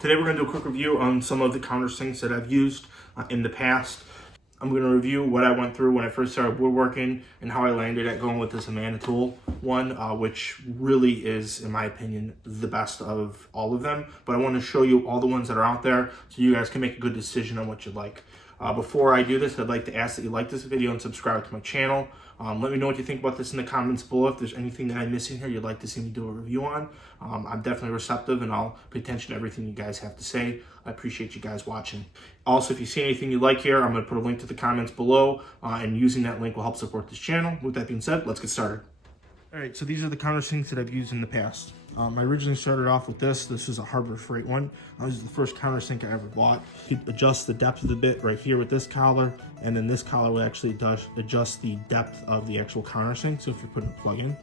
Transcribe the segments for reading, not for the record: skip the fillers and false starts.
Today we're going to do a quick review on some of the countersinks that I've used in the past. I'm going to review what I went through when I first started woodworking and how I landed at going with this Amana tool one, which really is, in my opinion, the best of all of them. But I want to show you all the ones that are out there so you guys can make a good decision on what you'd like. Before I do this, I'd like to ask that you like this video and subscribe to my channel. Let me know what you think about this in the comments below. If there's anything that I'm missing here you'd like to see me do a review on, I'm definitely receptive and I'll pay attention to everything you guys have to say. I appreciate you guys watching. Also, if you see anything you like here, I'm going to put a link to the comments below, and using that link will help support this channel. With that being said, let's get started. Alright, so these are the countersinks that I've used in the past. I originally started off with this. This is a Harbor Freight one. This is the first countersink I ever bought. You could adjust the depth of the bit right here with this collar, and then this collar will actually adjust the depth of the actual countersink, so if you're putting a plug in.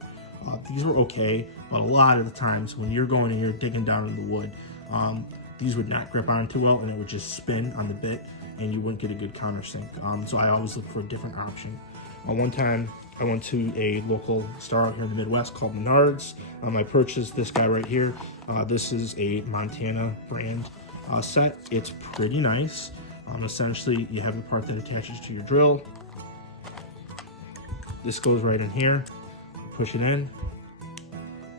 These were okay, but a lot of the times when you're going and you're digging down in the wood, these would not grip on too well, and it would just spin on the bit, and you wouldn't get a good countersink. So I always look for a different option. One time, I went to a local store out here in the Midwest called Menards. I purchased this guy right here. This is a Montana brand set. It's pretty nice. Essentially, you have the part that attaches to your drill. This goes right in here. You push it in,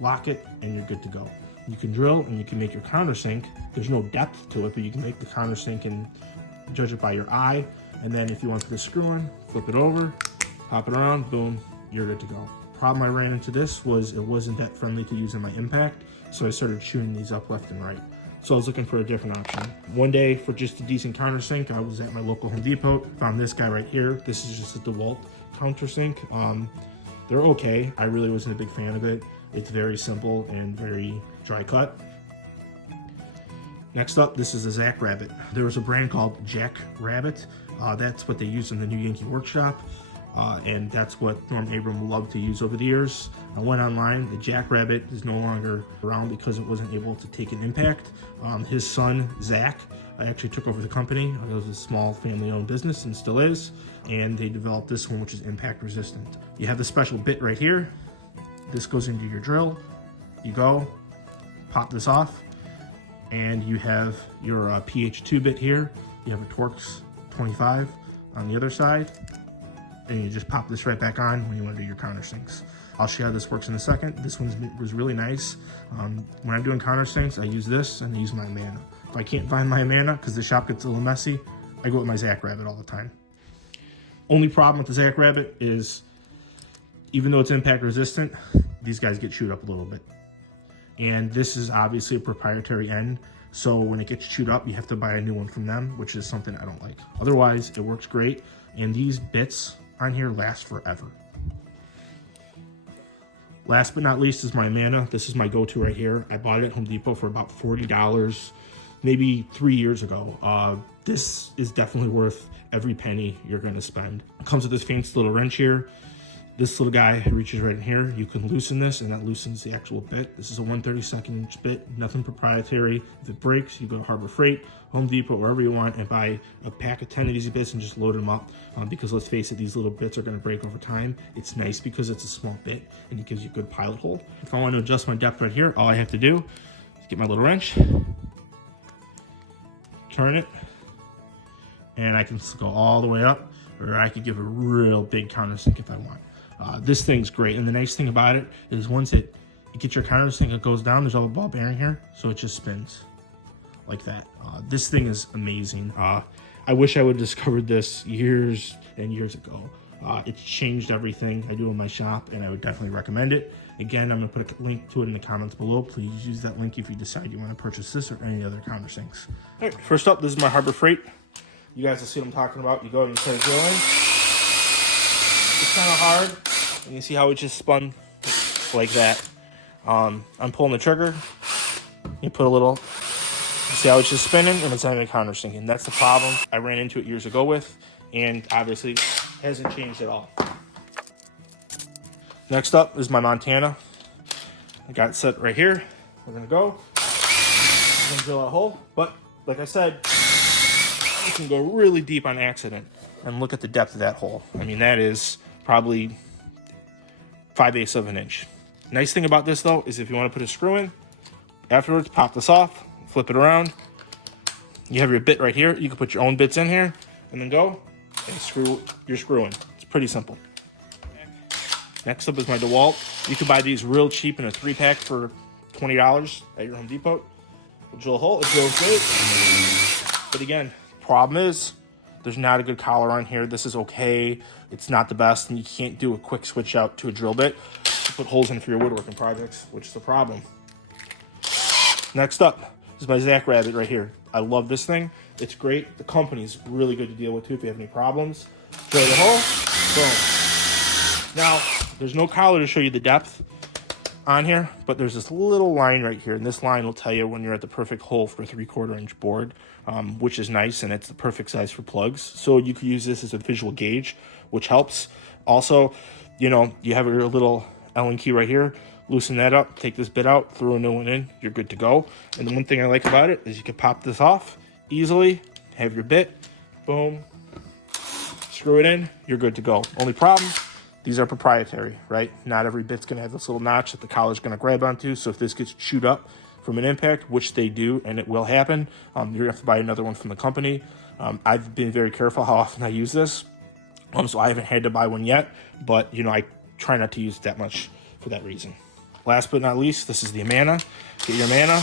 lock it, and you're good to go. You can drill and you can make your countersink. There's no depth to it, but you can make the countersink and judge it by your eye. And then if you want to put a screw in, flip it over, pop it around, boom, you're good to go. Problem I ran into this was it wasn't that friendly to use in my impact, so I started chewing these up left and right. So I was looking for a different option. One day, for just a decent countersink, I was at my local Home Depot, found this guy right here. This is just a DeWalt countersink. They're okay. I really wasn't a big fan of it. It's very simple and very dry cut. Next up, this is a Zack rabbit. There was a brand called Jack Rabbit. That's what they use in the new Yankee Workshop. And that's what Norm Abram loved to use over the years. I went online. The Jack Rabbit is no longer around because it wasn't able to take an impact. His son, Zack, actually took over the company. It was a small family-owned business and still is. And they developed this one, which is impact resistant. You have the special bit right here. This goes into your drill. You go, pop this off, and you have your PH2 bit here. You have a Torx 25 on the other side. And you just pop this right back on when you want to do your countersinks. I'll show you how this works in a second. This one was really nice. When I'm doing countersinks, I use this and I use my Amana. If I can't find my Amana because the shop gets a little messy, I go with my Zack Rabbit all the time. Only problem with the Zack Rabbit is, even though it's impact resistant, these guys get chewed up a little bit. And this is obviously a proprietary end, so when it gets chewed up, you have to buy a new one from them, which is something I don't like. Otherwise, it works great, and these bits on here last forever. Last but not least is my Amana. This is my go-to right here. I bought it at Home Depot for about $40, maybe 3 years ago. This is definitely worth every penny you're gonna spend. It comes with this fancy little wrench here. This little guy reaches right in here. You can loosen this, and that loosens the actual bit. This is a 1/32 inch bit, nothing proprietary. If it breaks, you go to Harbor Freight, Home Depot, wherever you want, and buy a pack of 10 of these bits and just load them up. Because let's face it, these little bits are gonna break over time. It's nice because it's a small bit, and it gives you a good pilot hold. If I want to adjust my depth right here, all I have to do is get my little wrench, turn it, and I can go all the way up, or I could give a real big countersink if I want. This thing's great, and the nice thing about it is once you get your countersink, it goes down, there's all a ball bearing here, so it just spins like that. This thing is amazing. I wish I would have discovered this years and years ago. It's changed everything I do in my shop, and I would definitely recommend it. Again, I'm going to put a link to it in the comments below. Please use that link if you decide you want to purchase this or any other countersinks. All right, first up, this is my Harbor Freight. You guys will see what I'm talking about. You go and you start drilling. It's kind of hard, and you see how it just spun like that. I'm pulling the trigger. You put a little, see how it's just spinning, and it's not even countersinking. That's the problem I ran into it years ago with, and obviously hasn't changed at all. Next up is my Montana. I got it set right here. We're gonna go. I'm gonna drill a hole, but like I said, you can go really deep on accident. And look at the depth of that hole. I mean, that is probably 5/8 of an inch. Nice thing about this though is if you want to put a screw in, afterwards pop this off, flip it around, You have your bit right here. You can put your own bits in here and then go and screw your screw in. It's pretty simple. Next up is my DeWalt. You can buy these real cheap in a 3-pack for $20 at your Home Depot. We'll drill a hole. It drills great. But again, problem is there's not a good collar on here. This is okay. It's not the best, and you can't do a quick switch out to a drill bit to put holes in for your woodworking projects, which is a problem. Next up is my Zack Rabbit right here. I love this thing. It's great. The company's really good to deal with too if you have any problems. Drill the hole. Boom. Now, there's no collar to show you the depth on here, but there's this little line right here, and this line will tell you when you're at the perfect hole for a 3/4 inch board, which is nice, and it's the perfect size for plugs. So you could use this as a visual gauge, which helps. Also, you know, you have your little Allen key right here. Loosen that up, take this bit out, throw a new one in, you're good to go. And the one thing I like about it is you can pop this off easily, have your bit, boom, screw it in, you're good to go. Only problem, these are proprietary, right? Not every bit's gonna have this little notch that the collar's gonna grab onto, so if this gets chewed up from an impact, which they do, and it will happen, you're gonna have to buy another one from the company. I've been very careful how often I use this, so I haven't had to buy one yet, but you know, I try not to use it that much for that reason. Last but not least, this is the Amana. Get your Amana,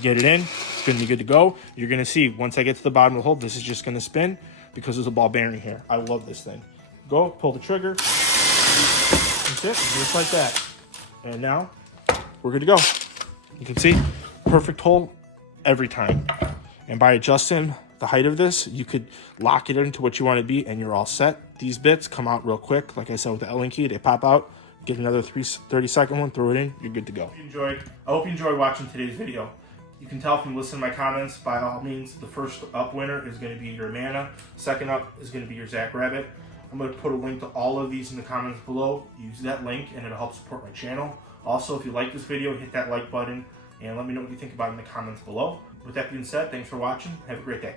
get it in, it's gonna be good to go. You're gonna see, once I get to the bottom of the hole, this is just gonna spin because there's a ball bearing here. I love this thing. Go, pull the trigger, that's it, just like that. And now, we're good to go. You can see, perfect hole every time. And by adjusting the height of this, you could lock it into what you want to be, and you're all set. These bits come out real quick. Like I said, with the Allen key, they pop out. Get another 30-second one, throw it in, you're good to go. I hope you enjoyed watching today's video. You can tell from listening to my comments, by all means, the first up winner is going to be your Amana. Second up is going to be your Zack Rabbit. I'm going to put a link to all of these in the comments below. Use that link, and it'll help support my channel. Also, if you like this video, hit that like button, and let me know what you think about it in the comments below. With that being said, thanks for watching. Have a great day.